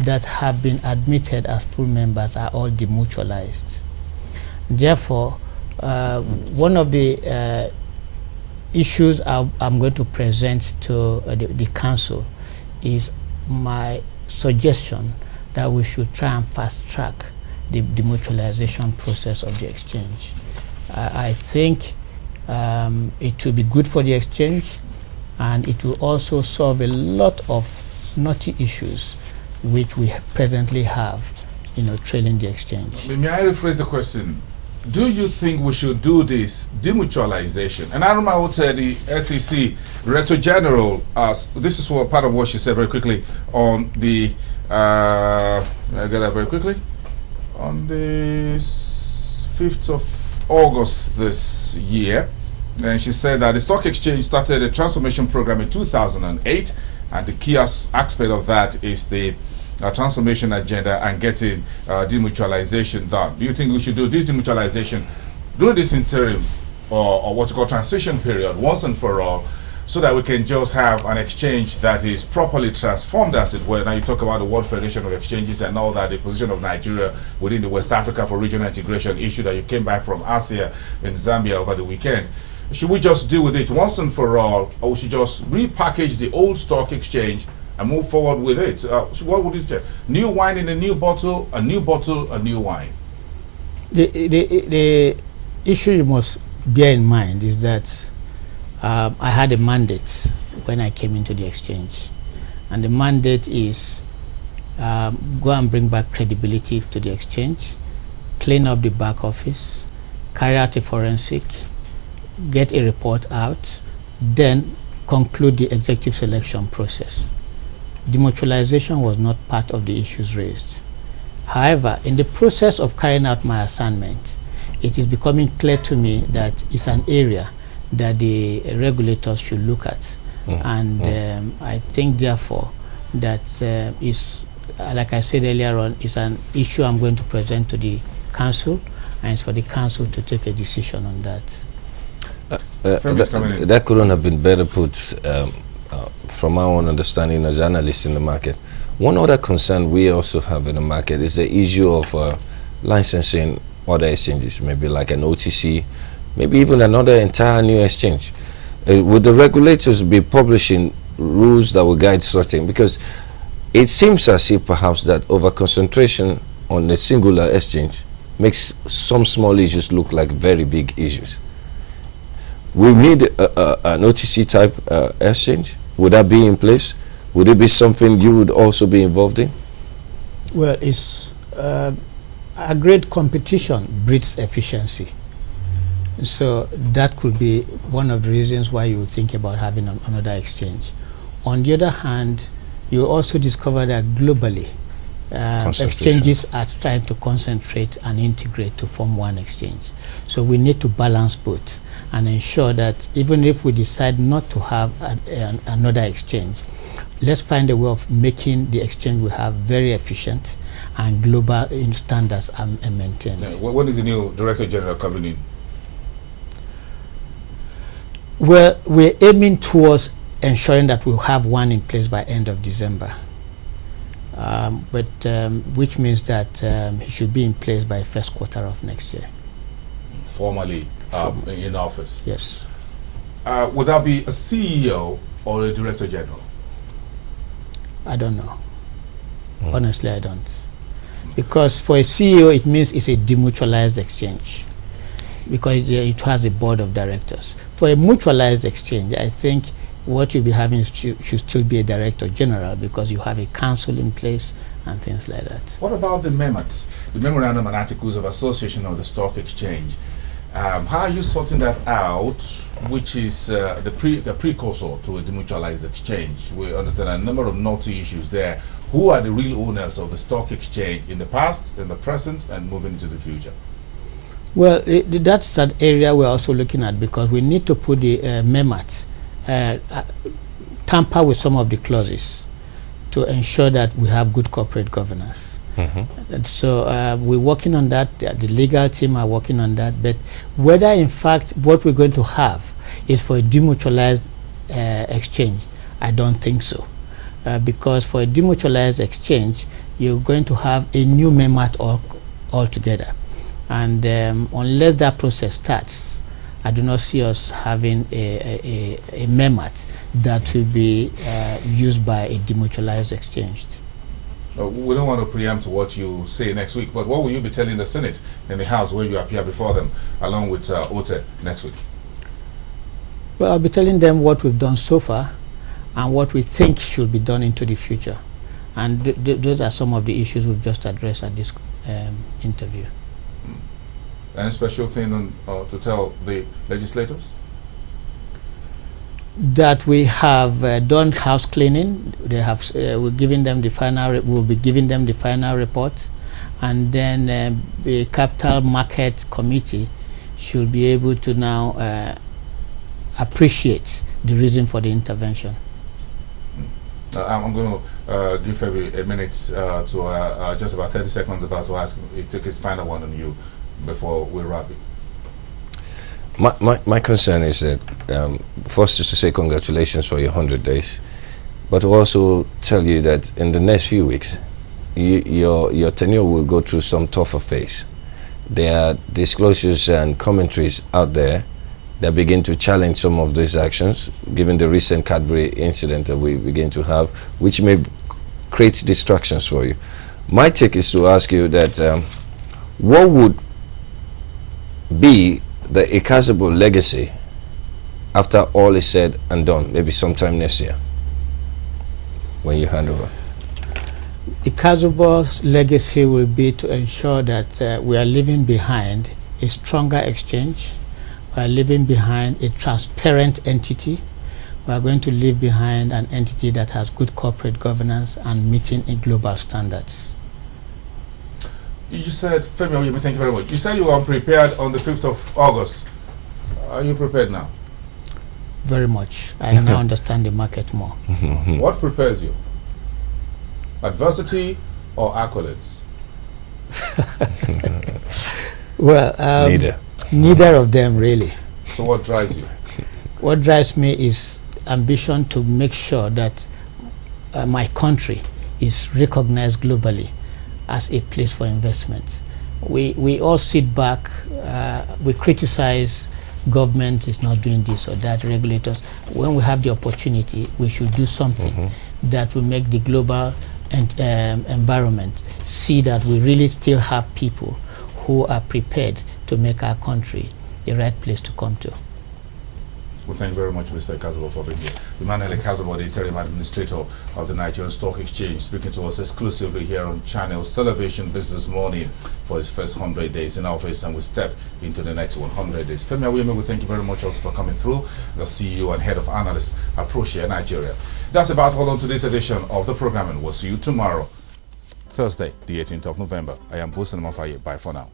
that have been admitted as full members are all demutualized. Therefore, one of the issues I'm going to present to the council is my suggestion that we should try and fast track the demutualization process of the exchange. I think it will be good for the exchange, and it will also solve a lot of knotty issues which we presently have, trailing the exchange. May I rephrase the question? Do you think we should do this demutualization? And I remember I would say the SEC Director General, this is part of what she said very quickly on the, I get that very quickly, on the 5th of August this year. And she said that the stock exchange started a transformation program in 2008, and the key aspect of that is the transformation agenda and getting demutualization done. Do you think we should do this demutualization during this interim or what you call transition period once and for all, so that we can just have an exchange that is properly transformed, as it were? Now you talk about the World Federation of Exchanges and all that, the position of Nigeria within the West Africa for regional integration issue that you came back from ASEA in Zambia over the weekend. Should we just deal with it once and for all, or we should just repackage the old stock exchange and move forward with it? What would you say? New wine in a new bottle, a new bottle, a new wine. The issue you must bear in mind is that I had a mandate when I came into the exchange, and the mandate is go and bring back credibility to the exchange, clean up the back office, carry out a forensic, get a report out, then conclude the executive selection process. Demutualization was not part of the issues raised. However, in the process of carrying out my assignment, it is becoming clear to me that it's an area that the regulators should look at. I think, therefore, that is, like I said earlier on, is an issue I'm going to present to the council, and it's for the council to take a decision on that. That couldn't have been better put from our own understanding as analysts in the market. One other concern we also have in the market is the issue of licensing other exchanges, maybe like an OTC, maybe even another entire new exchange. Would the regulators be publishing rules that will guide such thing? Because it seems as if perhaps that over-concentration on a singular exchange makes some small issues look like very big issues. We need an OTC type exchange. Would that be in place? Would it be something you would also be involved in? Well, it's a great competition breeds efficiency. So that could be one of the reasons why you would think about having another exchange. On the other hand, you also discover that globally, exchanges are trying to concentrate and integrate to form one exchange. So we need to balance both and ensure that even if we decide not to have another exchange, let's find a way of making the exchange we have very efficient and global in standards are maintained. When is the new Director General coming in? Well, we're aiming towards ensuring that we'll have one in place by end of December. Which means that he should be in place by first quarter of next year. Formally in office? Yes. Would that be a CEO or a Director General? I don't know. Honestly, I don't. Because for a CEO, it means it's a demutualized exchange, because it has a board of directors. For a mutualized exchange, I think what you'll be having should still be a Director General, because you have a council in place and things like that. What about the MEMATs, the Memorandum and Articles of Association of the Stock Exchange? How are you sorting that out, which is the precursor to a demutualized exchange? We understand a number of knotty issues there. Who are the real owners of the stock exchange in the past, in the present, and moving into the future? Well, that's an area we're also looking at, because we need to put the MEMAT, tamper with some of the clauses to ensure that we have good corporate governance. And so we're working on that. The legal team are working on that. But whether in fact what we're going to have is for a demutualized exchange, I don't think so. because for a demutualized exchange, you're going to have a new MEMAT altogether. And unless that process starts, I do not see us having a MEMAT that will be used by a demutualized exchange. We don't want to preempt what you say next week, but what will you be telling the Senate and the House when you appear before them, along with OTE next week? Well, I'll be telling them what we've done so far and what we think should be done into the future. And those are some of the issues we've just addressed at this interview. Any special thing to tell the legislators? That we have done house cleaning. They have we're giving them the final. We'll be giving them the final report, and then the Capital Market Committee should be able to now appreciate the reason for the intervention. I'm going to give Femi a minute to just about 30 seconds about to ask him to take his final one on you before we wrap it. My concern is that first is to say congratulations for your 100 days, but also tell you that in the next few weeks, your tenure will go through some tougher phase. There are disclosures and commentaries out there that begin to challenge some of these actions, given the recent Cadbury incident that we begin to have, which may create distractions for you. My take is to ask you that what would be the Ikhazoboh legacy after all is said and done, maybe sometime next year, when you hand over? Ikhazoboh's legacy will be to ensure that we are leaving behind a stronger exchange. We are leaving behind a transparent entity. We are going to leave behind an entity that has good corporate governance and meeting global standards. You just said, Femi Oyemi, thank you very much. You said you were unprepared on the 5th of August. Are you prepared now? Very much. I now understand the market more. What prepares you? Adversity or accolades? Well, Neither. Neither of them, really. So what drives you? What drives me is ambition to make sure that my country is recognized globally as a place for investment. We all sit back, we criticize government is not doing this or that, regulators. When we have the opportunity, we should do something that will make the global environment see that we really still have people who are prepared to make our country the right place to come to. Well, thank you very much, Mr. Ikhazoboh, for being here. Emmanuel Ikhazoboh, the interim administrator of the Nigerian Stock Exchange, speaking to us exclusively here on Channels Television Business Morning for his first 100 days in office, and we step into the next 100 days. Femi Oyemi, we thank you very much also for coming through, the CEO and head of analysts at ProShare Nigeria. That's about all on today's edition of the program, and we'll see you tomorrow, Thursday, the 18th of November. I am Bosun Mafaye. Bye for now.